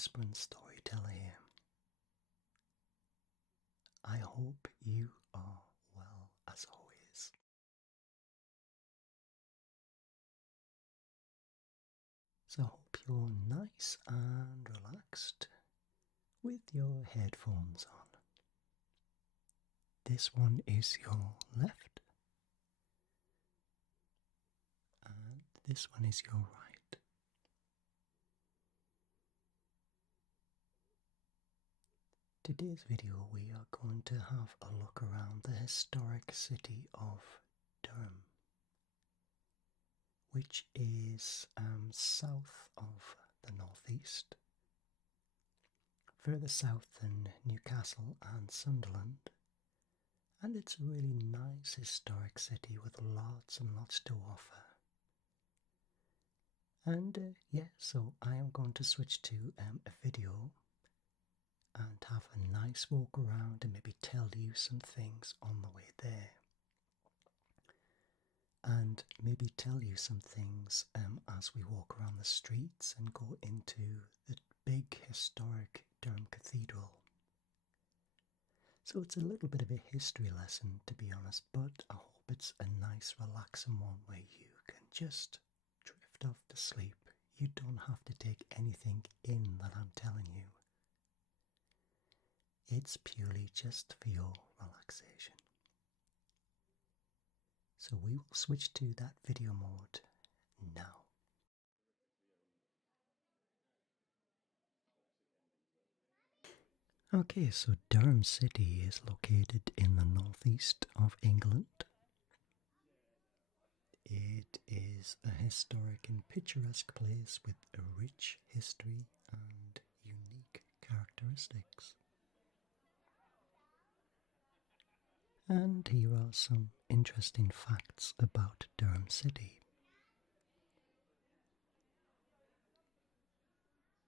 whispering storyteller here. I hope you are well as always. So I hope you're nice and relaxed with your headphones on. This one is your left and this one is your right. Today's video we are going to have a look around the historic city of Durham, which is south of the northeast, further south than Newcastle and Sunderland, and it's a really nice historic city with lots and lots to offer. And so I am going to switch to a video and have a nice walk around and maybe tell you some things on the way there. And maybe tell you some things as we walk around the streets and go into the big historic Durham Cathedral. So it's a little bit of a history lesson, to be honest, but I hope it's a nice relaxing one where you can just drift off to sleep. You don't have to take anything in that I'm telling you. It's purely just for your relaxation. So we will switch to that video mode now. Okay, so Durham City is located in the northeast of England. It is a historic and picturesque place with a rich history and unique characteristics. And here are some interesting facts about Durham City.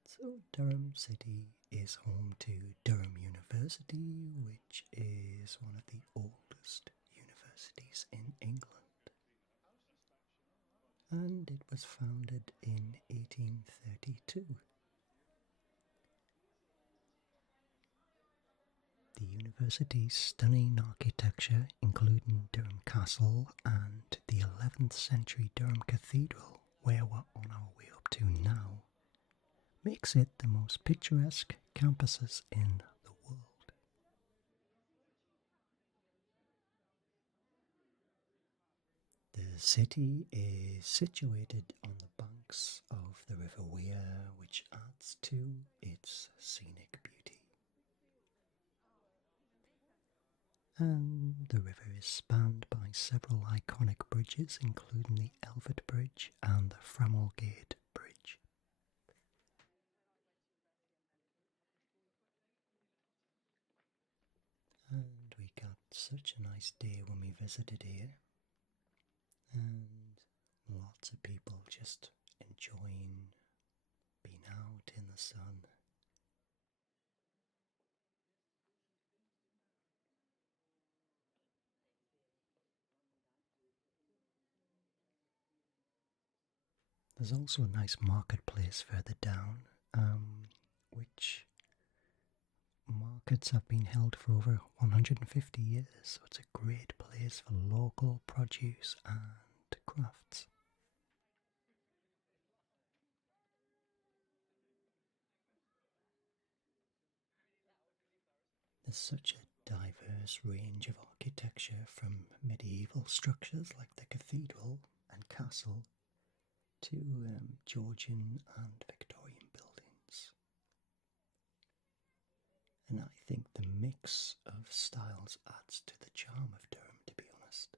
So Durham City is home to Durham University, which is one of the oldest universities in England. And it was founded in 1832. The university's stunning architecture, including Durham Castle and the 11th century Durham Cathedral, where we're on our way up to now, makes it the most picturesque campuses in the world. The city is situated on the banks of the River Wear, which adds to its scenic beauty. And the river is spanned by several iconic bridges, including the Elford Bridge and the Frammelgate Bridge. And we got such a nice day when we visited here, and lots of people just enjoying being out in the sun. There's also a nice marketplace further down, which markets have been held for over 150 years, so it's a great place for local produce and crafts. There's such a diverse range of architecture, from medieval structures like the cathedral and castle to Georgian and Victorian buildings. And I think the mix of styles adds to the charm of Durham, to be honest.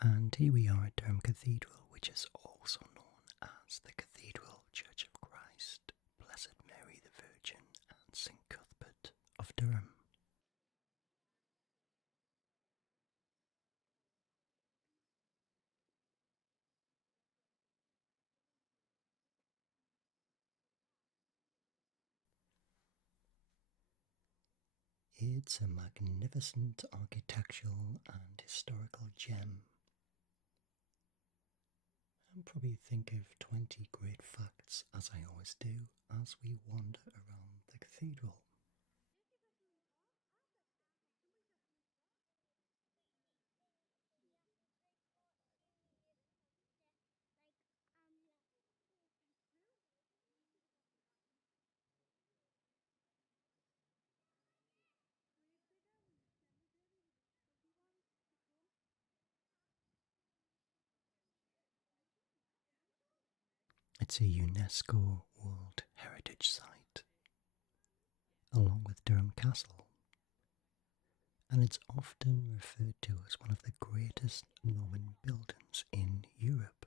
And here we are at Durham Cathedral, which is also known as the Cathedral Church of Christ, Blessed Mary the Virgin, and St Cuthbert of Durham. It's a magnificent architectural and historical gem. And probably think of 20 great facts, as I always do, as we wander around the cathedral. It's a UNESCO World Heritage Site, along with Durham Castle, and it's often referred to as one of the greatest Norman buildings in Europe.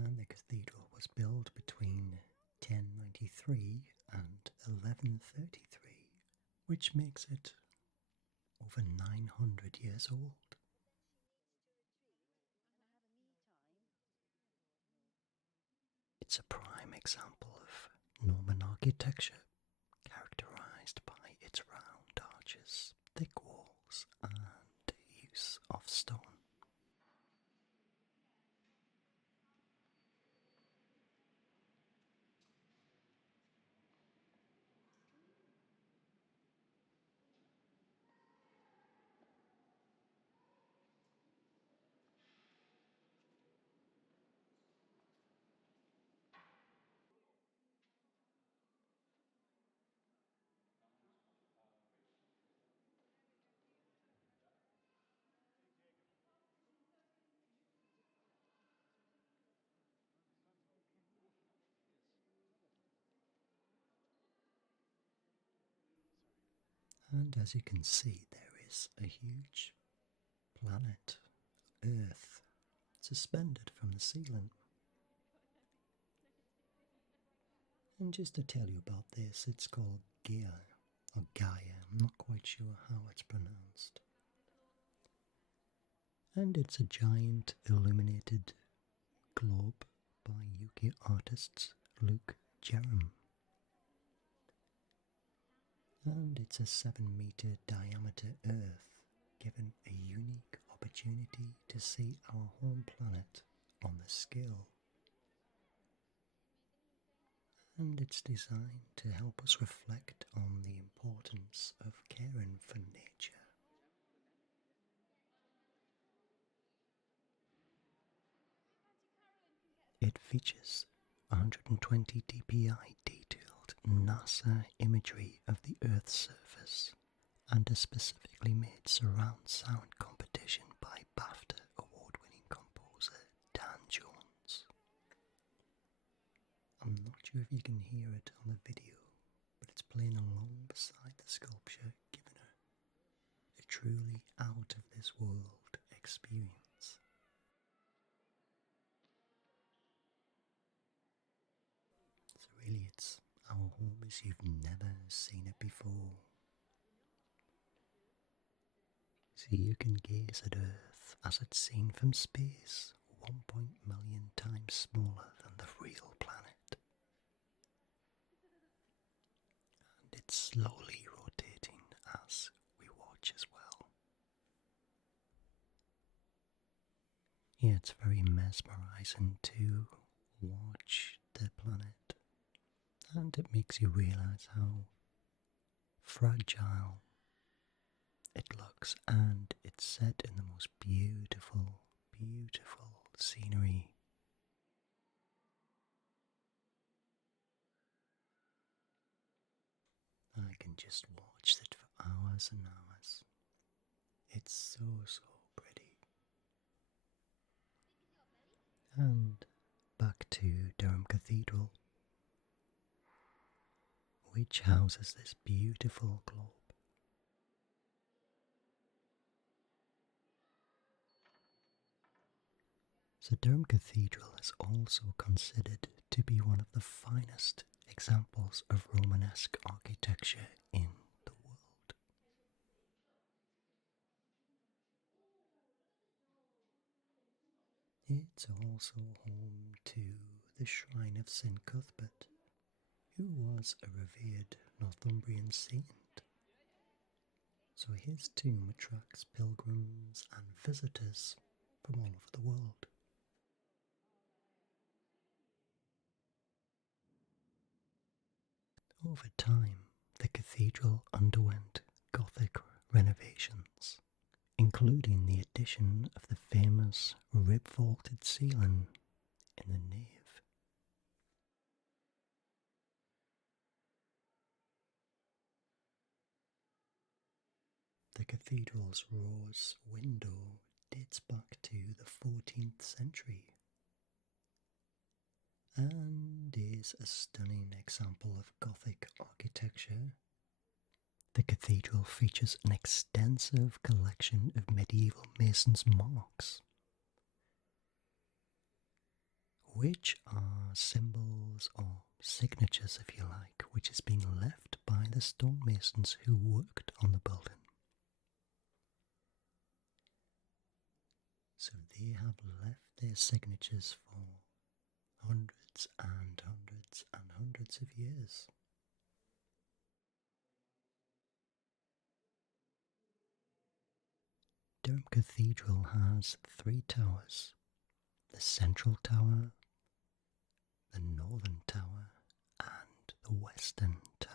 And the cathedral was built between 1093 and 1133, which makes it over 900 years old. It's a prime example of Norman architecture, characterized by its round arches, thick walls, and use of stone. And as you can see, there is a huge planet, Earth, suspended from the ceiling. And just to tell you about this, it's called Gaia, or Gaia, I'm not quite sure how it's pronounced. And it's a giant illuminated globe by UK artists Luke Jerram. And it's a 7-meter diameter Earth, given a unique opportunity to see our home planet on the scale. And it's designed to help us reflect on the importance of caring for nature. It features 120 dpi detailed NASA imagery of the Earth's surface and a specifically made surround sound competition by BAFTA award-winning composer Dan Jones. I'm not sure if you can hear it on the video, but it's playing along beside the sculpture, giving it a truly out of this world experience. So really it's our home as you've never seen it before. So you can gaze at Earth as it's seen from space, 1 million times smaller than the real planet. And it's slowly rotating as we watch as well. Yeah, it's very mesmerizing to watch the planet, and it makes you realize how fragile it looks, and it's set in the most beautiful, beautiful scenery. I can just watch it for hours and hours. It's so, so pretty. And back to Durham Cathedral, which houses this beautiful globe. So Durham Cathedral is also considered to be one of the finest examples of Romanesque architecture in the world. It's also home to the shrine of St Cuthbert, who was a revered Northumbrian saint. So his tomb attracts pilgrims and visitors from all over the world. Over time, the cathedral underwent Gothic renovations, including the addition of the famous rib-vaulted ceiling in the nave. The cathedral's rose window dates back to the 14th century and is a stunning example of Gothic architecture. The cathedral features an extensive collection of medieval mason's marks, which are symbols or signatures, if you like, which has been left by the stonemasons who worked on the building. So they have left their signatures for hundreds and hundreds and hundreds of years. Durham Cathedral has 3 towers: the Central Tower, the Northern Tower, and the Western Tower.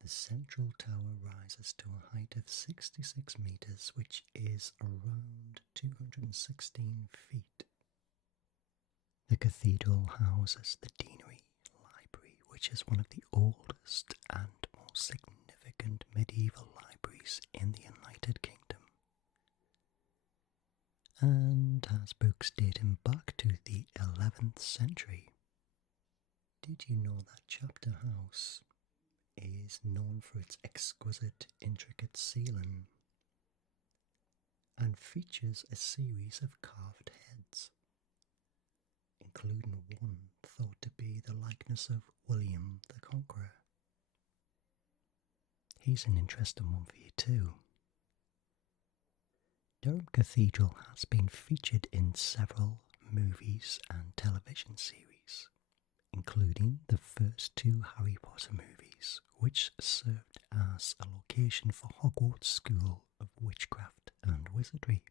The Central Tower rises to a height of 66 metres, which is around 216 feet. The cathedral houses the Deanery Library, which is one of the oldest and most significant medieval libraries in the United Kingdom, and has books dating back to the 11th century. Did you know that Chapter House is known for its exquisite, intricate ceiling and features a series of carved heads, including one thought to be the likeness of William the Conqueror? Here's an interesting one for you too. Durham Cathedral has been featured in several movies and television series, including the first 2 Harry Potter movies, which served as a location for Hogwarts School of Witchcraft and Wizardry.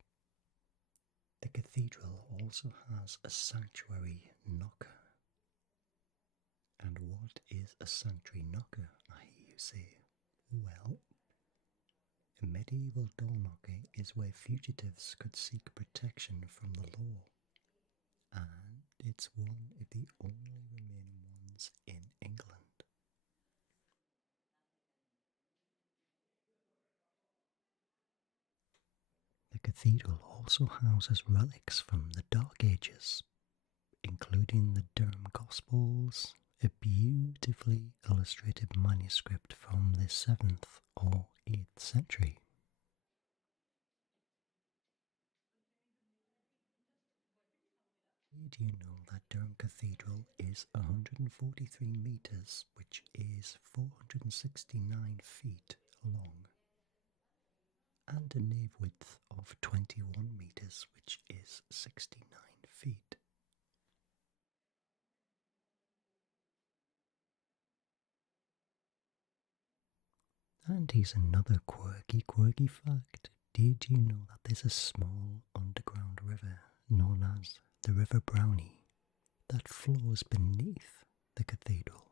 The cathedral also has a sanctuary knocker. And what is a sanctuary knocker, I hear you say? Well, a medieval door knocker is where fugitives could seek protection from the law, and it's one of the only remaining ones in England. The cathedral also houses relics from the Dark Ages, including the Durham Gospels, a beautifully illustrated manuscript from the 7th or 8th century. Did you know that Durham Cathedral is 143 metres, which is 469 feet long, and a nave width of 21 metres, which is 69 feet? And here's another quirky fact. Did you know that there's a small underground river known as the River Brownie that flows beneath the cathedral?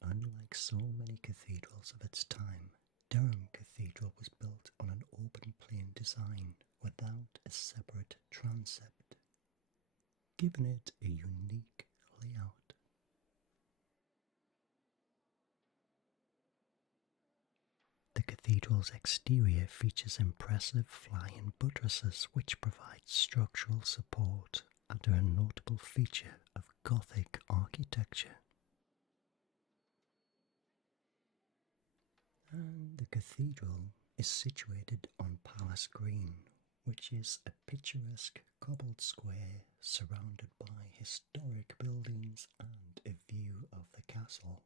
Unlike so many cathedrals of its time, Durham Cathedral was built on an open plain design without a separate transept, giving it a unique layout. The cathedral's exterior features impressive flying buttresses which provide structural support and are a notable feature of Gothic architecture. And the cathedral is situated on Palace Green, which is a picturesque cobbled square surrounded by historic buildings and a view of the castle.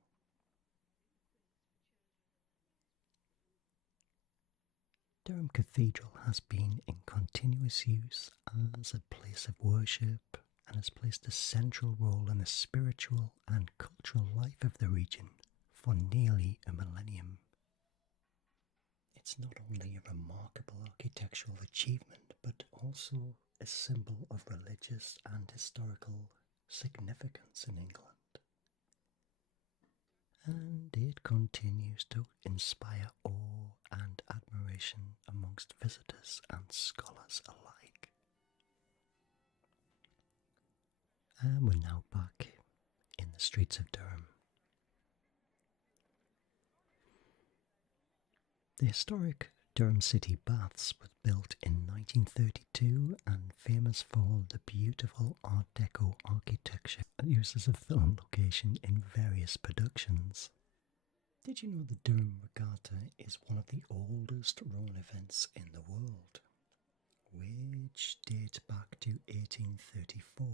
Durham Cathedral has been in continuous use as a place of worship and has placed a central role in the spiritual and cultural life of the region for nearly a millennium. It's not only a remarkable architectural achievement, but also a symbol of religious and historical significance in England. And it continues to inspire awe and admiration amongst visitors and scholars alike. And we're now back in the streets of Durham. The historic Durham City Baths was built in 1932 and famous for the beautiful Art Deco architecture used as a film location in various productions. Did you know the Durham Regatta is one of the oldest rowing events in the world, which dates back to 1834,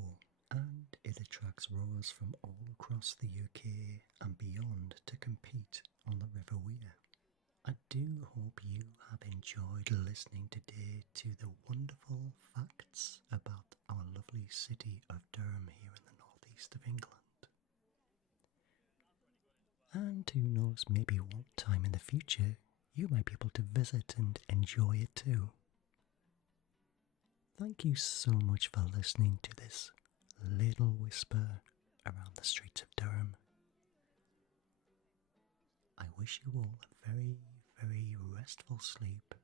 and it attracts rowers from all across the UK and beyond to compete on the River Wear. I do hope you have enjoyed listening today to the wonderful facts about our lovely city of Durham here in the northeast of England. And who knows, maybe one time in the future you might be able to visit and enjoy it too. Thank you so much for listening to this little whisper around the streets of Durham. I wish you all a very, very restful sleep,